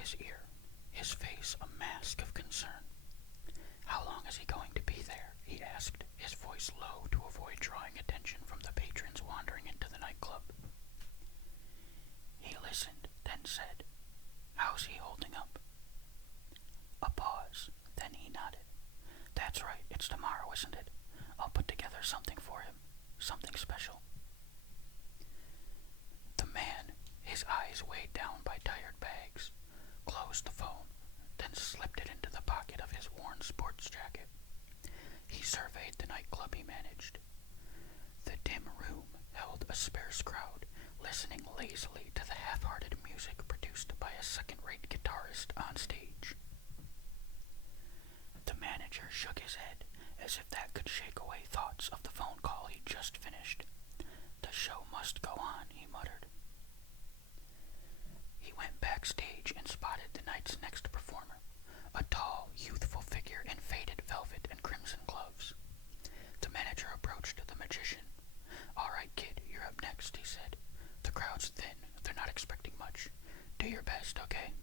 his ear, his face a mask of concern. "How long is he going to be there?" he asked, his voice low to avoid drawing attention from the patrons wandering into the nightclub. He listened, then said, "How's he holding up?" A pause, then he nodded. "That's right, it's tomorrow, isn't it? I'll put together something for him, something special." The man, his eyes weighed down by tired bags, closed the phone, then slipped it into the pocket of his worn sports jacket. He surveyed the nightclub he managed. The dim room held a sparse crowd, listening lazily to the half-hearted music produced by a second-rate guitarist on stage. The manager shook his head, as if that could shake away thoughts of the phone call he'd just finished. "The show must go on," he muttered. He went backstage and spotted the night's next performer, a tall, youthful figure in faded velvet and crimson gloves. The manager approached the magician. "All right, kid, you're up next," he said. "The crowd's thin. They're not expecting much. Do your best, okay?"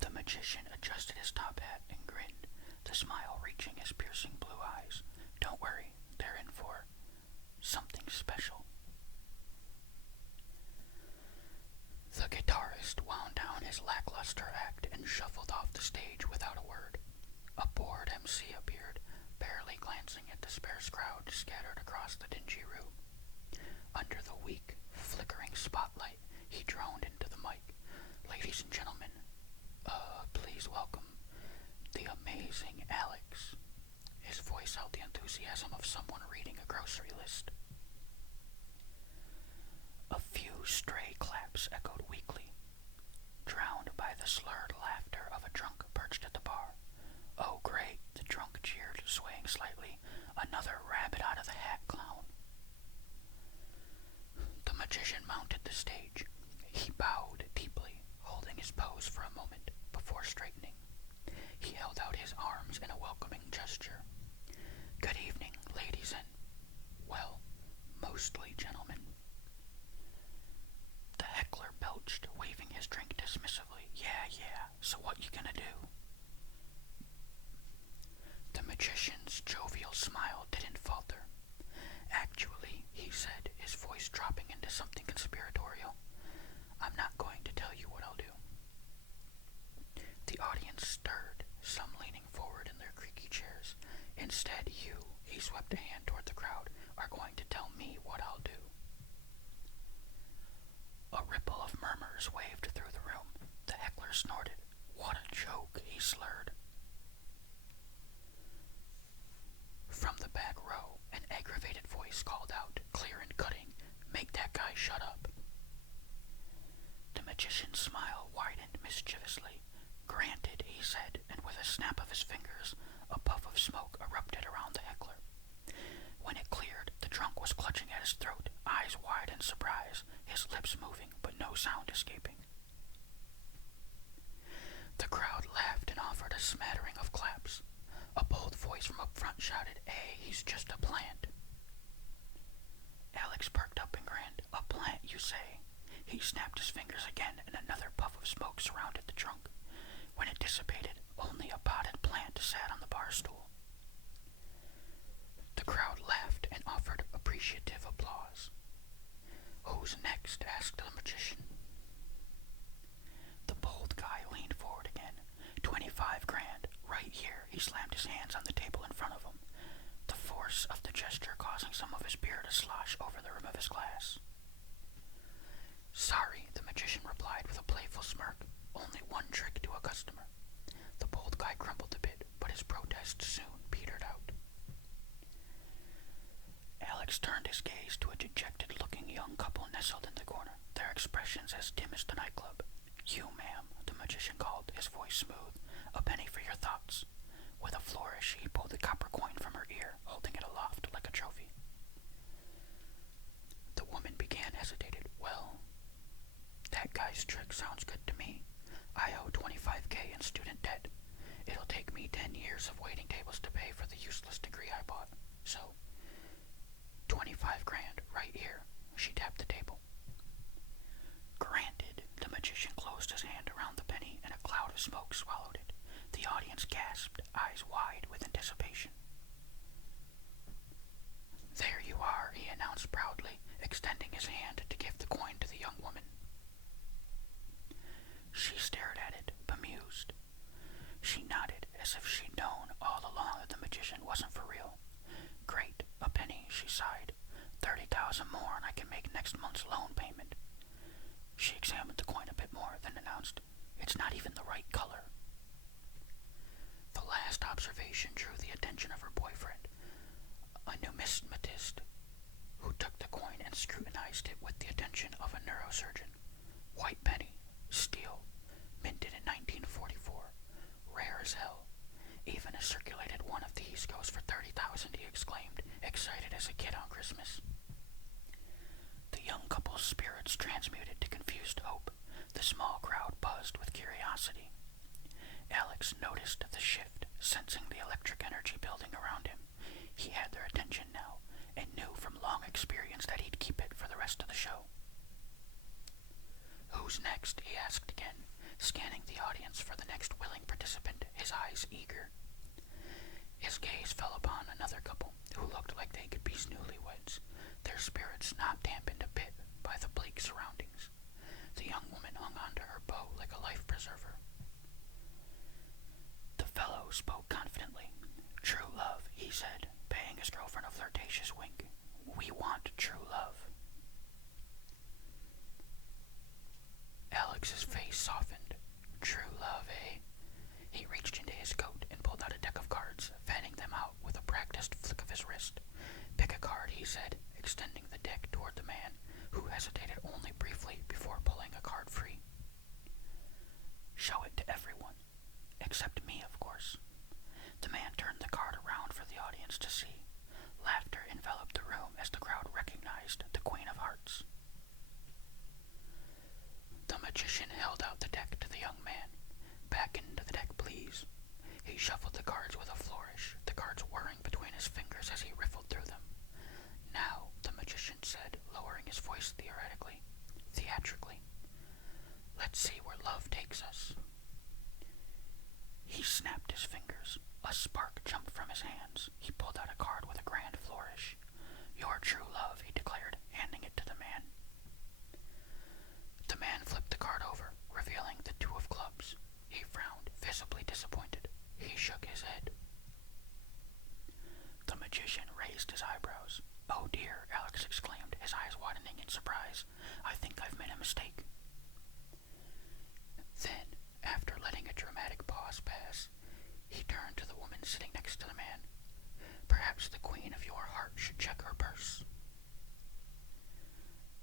The magician adjusted his top hat and grinned, the smile reaching his piercing blue eyes. "Don't worry, they're in for something special." The guitarist wound down his lackluster act and shuffled off the stage without a word. A bored MC appeared, barely glancing at the sparse crowd scattered across the dingy room. Under the weak, flickering spotlight, he droned into the mic. "Ladies and gentlemen, please welcome the amazing Alex." His voice held the enthusiasm of someone reading a grocery list. A few stray claps echoed weakly, drowned by the slurred laughter of a drunk perched at the bar. "Oh, great," the drunk cheered, swaying slightly. "Another rabbit out of the hat clown." The magician mounted the stage. He bowed deeply, holding his pose for a moment before straightening. He held out his arms in a welcoming gesture. "Good evening, ladies and, well, mostly gentlemen." The heckler belched, waving his drink dismissively. Yeah, so what you gonna do?" The magician's jovial smile didn't falter. "Actually," he said, his voice dropping into something conspiratorial, "I'm not going to tell you what I'll do." The audience stirred, some leaning forward in their creaky chairs. "Instead, you," he swept a hand toward the crowd, "are going to tell me what I'll do." A ripple of murmurs waved through the room. The heckler snorted. "What a joke," he slurred. From the back row, an aggravated voice called out, clear and cutting, "Make that guy shut up." The magician's smile widened mischievously. "Granted," he said, and with a snap of his fingers, a puff of smoke erupted around the heckler. When it cleared, the drunk was clutching at his throat, eyes wide in surprise, his lips moving, but no sound escaping. The crowd laughed and offered a smattering of claps. A bold voice from up front shouted, "Hey, he's just a plant." Alex perked up and grinned. "A plant, you say?" He snapped his fingers again, and another puff of smoke surrounded the drunk. When it dissipated, only a potted plant sat on the bar stool. The crowd laughed and offered appreciative applause. "Who's next?" asked the magician. The bold guy leaned forward again. 25 grand, right here." He slammed his hands on the table in front of him, the force of the gesture causing some of his beer to slosh over the rim of his glass. "Sorry," the magician replied with a playful smirk. "Only one trick to a customer." The bold guy grumbled a bit, but his protest soon petered out. Alex turned his gaze to a dejected-looking young couple nestled in the corner, their expressions as dim as the nightclub. "You, ma'am," the magician called, his voice smooth. "A penny for your thoughts." With a flourish, he pulled a copper coin from her ear, holding it aloft like a trophy. The woman hesitated. "Well, that guy's trick sounds good to me. I owe $25K in student debt. It'll take me 10 years of waiting tables to pay for the useless degree I bought. So, 25 grand, right here." She tapped the table. "Granted," the magician closed his his hand to give the coin to the young woman. She stared at it, bemused. She nodded as if she'd known all along that the magician wasn't for real. Great, a penny, she sighed. 30,000 more and I can make next month's loan payment. She examined the coin a bit more, then announced, "It's not even the right color." The last observation drew the attention of her boyfriend, a numismatist, who took the coin and scrutinized it with the attention of a neurosurgeon. White penny, steel, minted in 1944, rare as hell. Even a circulated one of these goes for 30,000, he exclaimed, excited as a kid on Christmas. The young couple's spirits transmuted to confused hope. The small crowd buzzed with curiosity. Alex noticed the shift, sensing the electric energy building around him. He had their attention now, and knew from long experience that he'd keep it for the rest of the show. "Who's next?" he asked again, scanning the audience for the next willing participant, his eyes eager. His gaze fell upon another couple, who looked like they could be newlyweds, their spirits not dampened a bit by the bleak surroundings. The young woman hung onto her bow like a life preserver. The fellow spoke confidently. "True love," he said, paying his girlfriend a flirtatious wink. "We want true love." Alex's face softened. True love, eh? He reached into his coat and pulled out a deck of cards, fanning them out with a practiced flick of his wrist. "Pick a card," he said, extending the deck toward the man, who hesitated only briefly before pulling a card free. "Show it to everyone. Except me, of course." The man turned the card around for the audience to see. Laughter enveloped the room as the crowd recognized the Queen of Hearts. The magician held out the deck to the young man. "Back into the deck, please." He shuffled the cards with a flourish, the cards whirring between his fingers as he riffled through them. "Now," the magician said, lowering his voice theatrically, "let's see where love takes us." He snapped his fingers. A spark jumped from his hands. He pulled out a card with a grand flourish. "Your true love," he declared, handing it to the man. The man flipped the card over, revealing the 2 of clubs. He frowned, visibly disappointed. He shook his head. The magician raised his eyebrows. "Oh dear," Alex exclaimed, his eyes widening in surprise. "I think I've made a mistake." Then, after letting a dramatic pause pass, he turned to the woman sitting next to the man. "Perhaps the Queen of your heart should check her purse."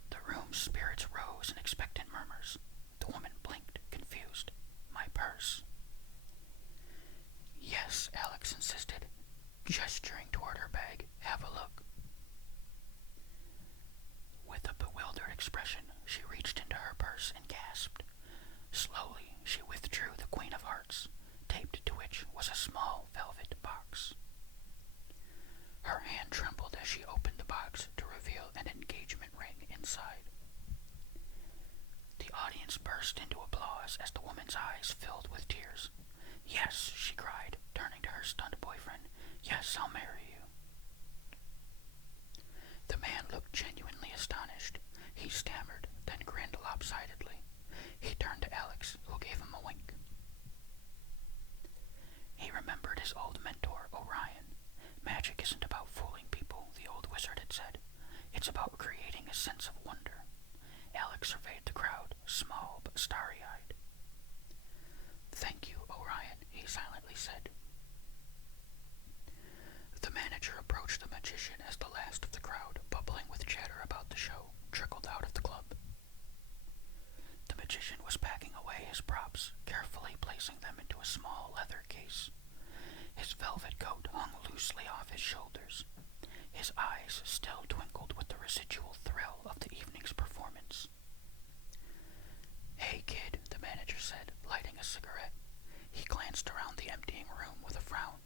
The room's spirits rose in expectant murmurs. The woman blinked, confused. "My purse?" "Yes," Alex insisted, gesturing toward her bag. "Have a look." With a bewildered expression, she reached into her purse and gasped. Slowly, she withdrew the Queen of Hearts, taped to which was a small velvet box. Her hand trembled as she opened the box to reveal an engagement ring inside. The audience burst into applause as the woman's eyes filled with tears. "Yes," she cried, turning to her stunned boyfriend. "Yes, I'll marry you." The man looked genuinely astonished. He stammered, then grinned lopsidedly. He turned to Alex, who gave him a wink. He remembered his old mentor, Orion. "Magic isn't about fooling people," the old wizard had said. "It's about creating a sense of wonder." Alex surveyed the crowd, small but starry-eyed. "Thank you, Orion," he silently said. The manager approached the magician as the last of the crowd, bubbling with chatter about the show, trickled out of the club. The magician was packing away his props, carefully placing them into a small leather case. His velvet coat hung loosely off his shoulders. His eyes still twinkled with the residual thrill of the evening's performance. "Hey, kid," the manager said, lighting a cigarette. He glanced around the emptying room with a frown.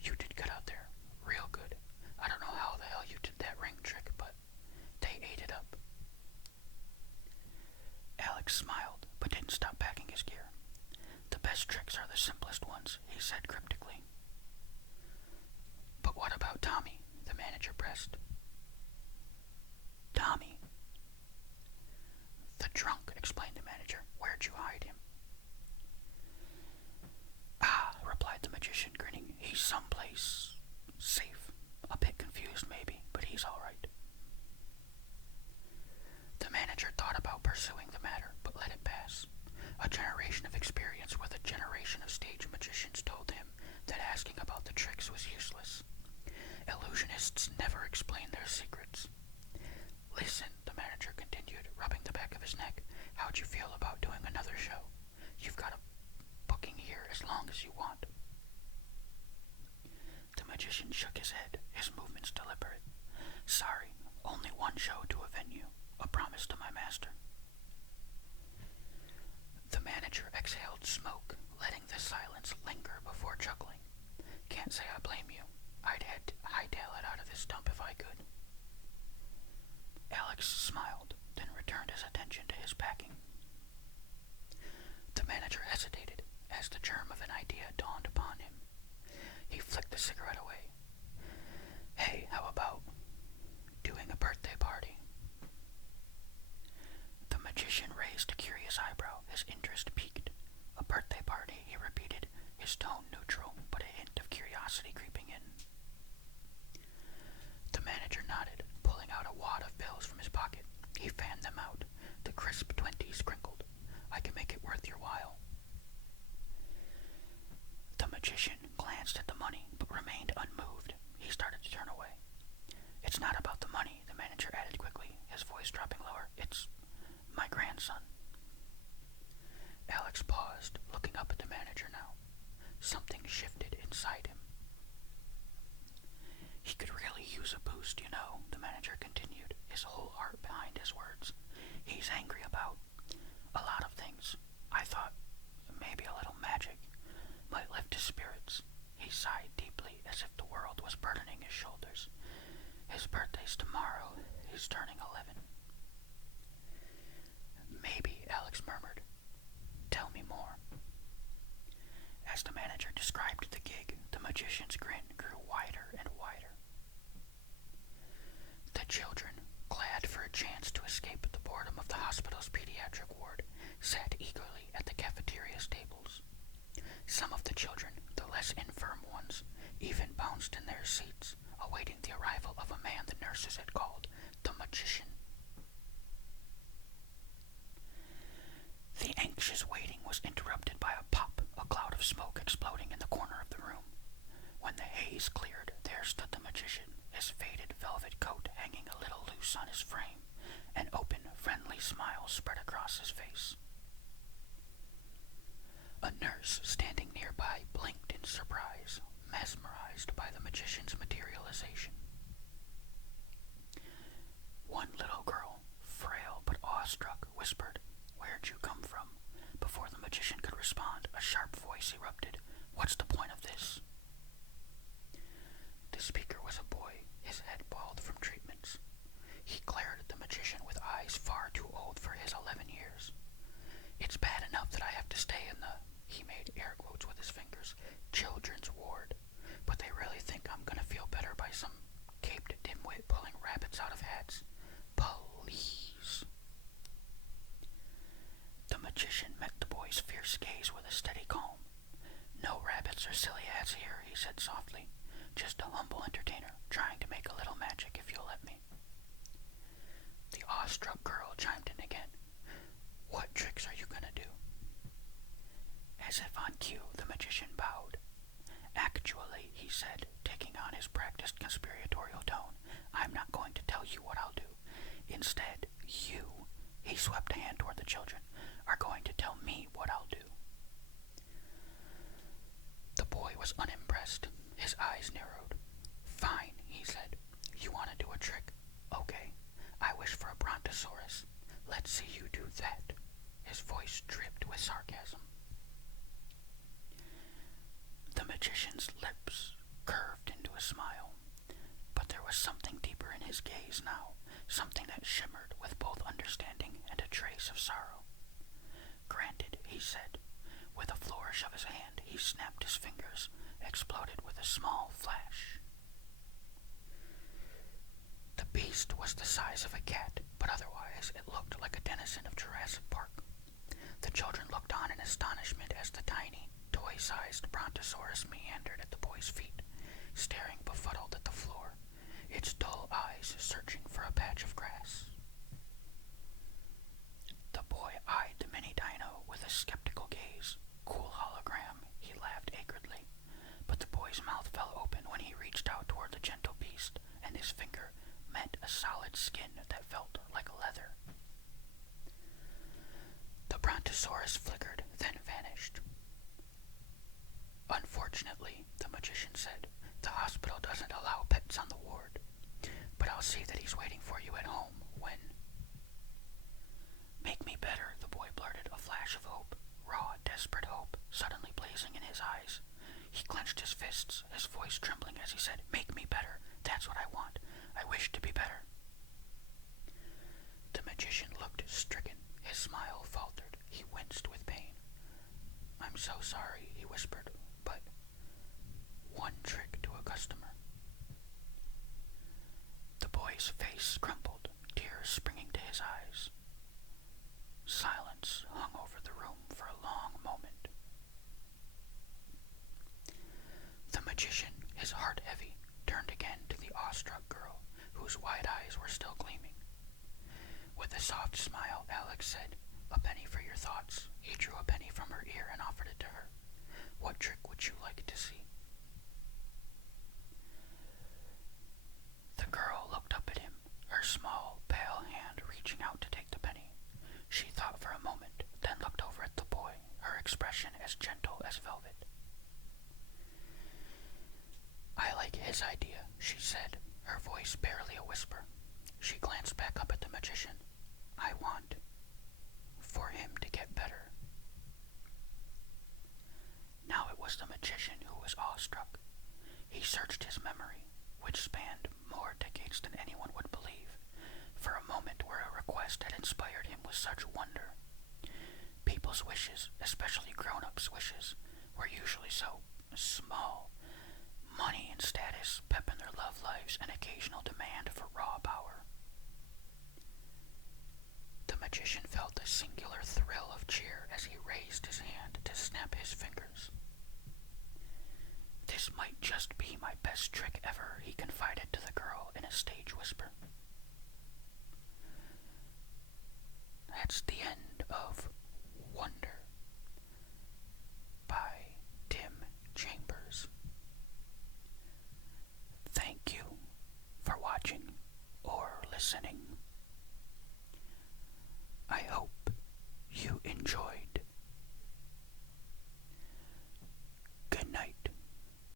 "You did good out there. Real good. I don't know how the hell you did that ring trick, but they ate it up." Alex smiled, but didn't stop packing his gear. "The best tricks are the simplest ones," he said cryptically. "But what about Tommy?" the manager pressed. "Tommy?" Where'd you hide him? Ah, replied the magician, grinning. He's someplace safe. A bit confused, maybe, but he's all right. The manager thought about pursuing the matter, but let it pass. A generation of experience with a generation of stage magicians told him that asking about the tricks was useless. Illusionists never explain their secrets. Listen, the manager continued, rubbing the back of his neck. How'd you feel about doing another show? You've got a booking here as long as you want. The magician shook his head, his movements deliberate. Sorry, only one show to a venue. A promise to my master. The manager exhaled smoke, letting the silence linger before chuckling. Can't say I blame you. I'd hightail it out of this dump if I could. Alex smiled, then returned his attention to his packing. The manager hesitated as the germ of an idea dawned upon him. He flicked the cigarette away. Hey, how about doing a birthday party? The magician raised a curious eyebrow, his interest piqued. A birthday party, he repeated, his tone neutral, but a hint of curiosity creeping in. The manager nodded, pulling out a wad of bills from his pocket. He fanned them out, the crisp 20s crinkled. I can make it worth your while. The magician glanced at the money, but remained unmoved. He started to turn away. It's not about the money, the manager added quickly, his voice dropping lower. It's my grandson. Alex paused, looking up at the manager now. Something shifted inside him. He could really use a boost, you know, the manager continued, his whole heart behind his words. He's angry about a lot of things. I thought maybe a little magic might lift his spirits. He sighed deeply, as if the world was burdening his shoulders. His birthday's tomorrow. He's turning 11. Maybe, Alex murmured. Tell me more. As the manager described the gig, the magician's grin grew wider and wider. The children, glad for a chance to escape the boredom of the hospital's pediatric ward, sat eagerly at the cafeteria's tables. Some of the children, the less infirm ones, even bounced in their seats, awaiting the arrival of a man the nurses had called the magician. The anxious waiting was interrupted by a pop, a cloud of smoke exploding in the corner of the room. When the haze cleared, there stood the magician, his faded velvet coat hanging a little loose on his frame, an open, friendly smile spread across his face. A nurse standing nearby blinked in surprise, mesmerized by the magician's materialization. One little girl, frail but awestruck, whispered, Where'd you come from? Before the magician could respond, a sharp voice erupted. What's the point of this? The speaker was a boy, his head bald from treatments. He glared at the magician with eyes far too old for his 11 years. It's bad enough that I have to stay in the, he made air quotes with his fingers, children's ward, but they really think I'm gonna feel better by some caped dimwit pulling rabbits out of hats. Please. The magician met the boy's fierce gaze with a steady calm. No rabbits or silly hats here, he said softly. Just a humble entertainer, trying to make a little magic if you'll let me. The awestruck girl chimed in again. What tricks are you gonna do? As if on cue, the magician bowed. Actually, he said, taking on his practiced conspiratorial tone, I'm not going to tell you what I'll do. Instead, you, he swept a hand toward the children, are going to tell me what I'll do. The boy was unimpressed. His eyes narrowed. Fine, he said. You want to do a trick? Okay. I wish for a brontosaurus. Let's see you do that. His voice dripped with sarcasm. The magician's lips curved into a smile, but there was something deeper in his gaze now, something that shimmered with both understanding and a trace of sorrow. Granted, he said. With a flourish of his hand, he snapped his fingers, exploded with a small flash. The beast was the size of a cat, but otherwise it looked like a denizen of Jurassic Park. The children looked on in astonishment as the tiny, toy-sized brontosaurus meandered at the boy's feet, staring befuddled at the floor, its dull eyes searching for a patch of grass. The boy eyed the mini dino with a skeptical gaze. Cool hologram, he laughed acridly, but the boy's mouth fell open when he reached out toward the gentle beast, and his finger met a solid skin that felt like leather. The brontosaurus flickered, then vanished. Unfortunately, the magician said, the hospital doesn't allow pets on the ward, but I'll see that he's waiting for you at home when... Make me better, the boy blurted, a flash of hope, raw, desperate hope, suddenly blazing in his eyes. He clenched his fists, his voice trembling as he said, Make me better, that's what I want. I wish to be better. The magician looked stricken. His smile faltered. He winced with pain. I'm so sorry, he whispered, but one trick to a customer. The boy's face crumpled, tears springing to his eyes. Silence hung over the room for a long moment. The magician, his heart heavy, turned again to the awestruck girl, whose wide eyes were still gleaming. With a soft smile, Alex said, A penny for your thoughts. He drew a penny from her ear and offered it to her. What trick would you like to see? The girl looked up at him, her small, pale hand reaching out to take the penny. She thought for a moment, then looked over at the boy, her expression as gentle as velvet. I like his idea, she said, her voice barely a whisper. She glanced back up at the magician. I want for him to get better. Now it was the magician who was awestruck. He searched his memory, which spanned more decades than anyone would believe, for a moment where a request had inspired him with such wonder. People's wishes, especially grown-ups' wishes, were usually so small. Money and status, pep in their love lives, and occasional demand